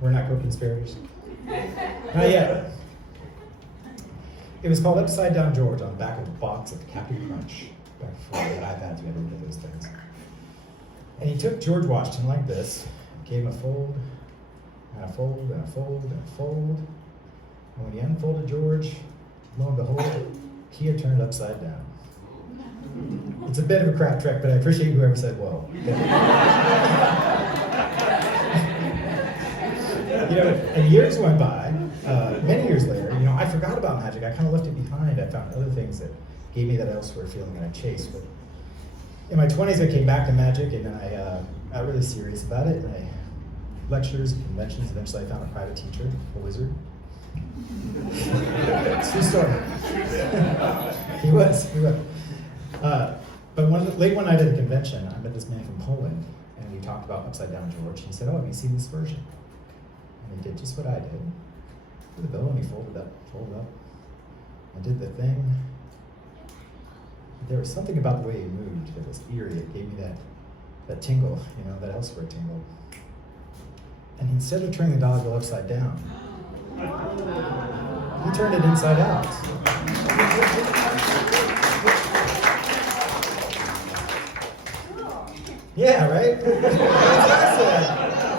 We're not co-conspirators? Not yet. It was called Upside Down George on the back of a box of Captain Crunch. Back before we had iPads, we had to look at those things. And he took George Washington like this, gave him a fold, and a fold, and a fold, and a fold. And when he unfolded George, lo and behold, he had turned upside down. It's a bit of a crap trick, but I appreciate whoever said, whoa. And years went by, many years later, I forgot about magic. I kind of left it behind. I found other things that gave me that elsewhere feeling that I chased. But in my 20s, I came back to magic, and then I got really serious about it. And I lectures, conventions. Eventually, I found a private teacher, a wizard. It's true story. He was. But late one night at a convention, I met this man from Poland, and we talked about Upside Down George. And he said, "Oh, have you seen this version?" And he did just what I did. Put the bill, and he folded up. I did the thing. There was something about the way he moved that was eerie. It gave me that tingle, that elsewhere tingle. And instead of turning the dollar bill upside down, he turned it inside out. Yeah, right? That's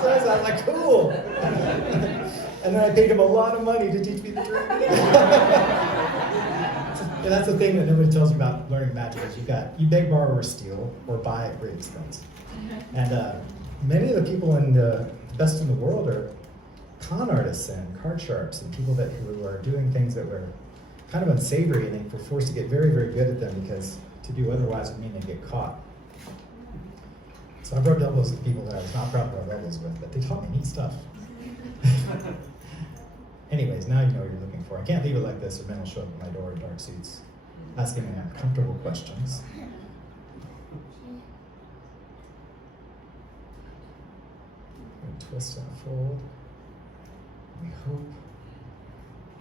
what I said. I'm like, cool. And then I paid him a lot of money to teach me the trick. And that's the thing that nobody tells you about learning magic is you beg, borrow, or steal, or buy at great expense. And many of the people the best in the world are con artists and card sharps and people who are doing things that were kind of unsavory, and they were forced to get very, very good at them because to do otherwise would mean they'd get caught. So I've rubbed elbows with people that I was not proud to rub elbows with, but they taught me neat stuff. Anyways, now you know what you're looking for. I can't leave it like this, or men will show up at my door in dark suits, asking me uncomfortable questions. We twist and fold. We hope.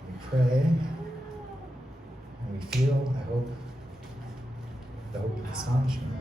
We pray. And we feel, I hope, the hope of astonishment.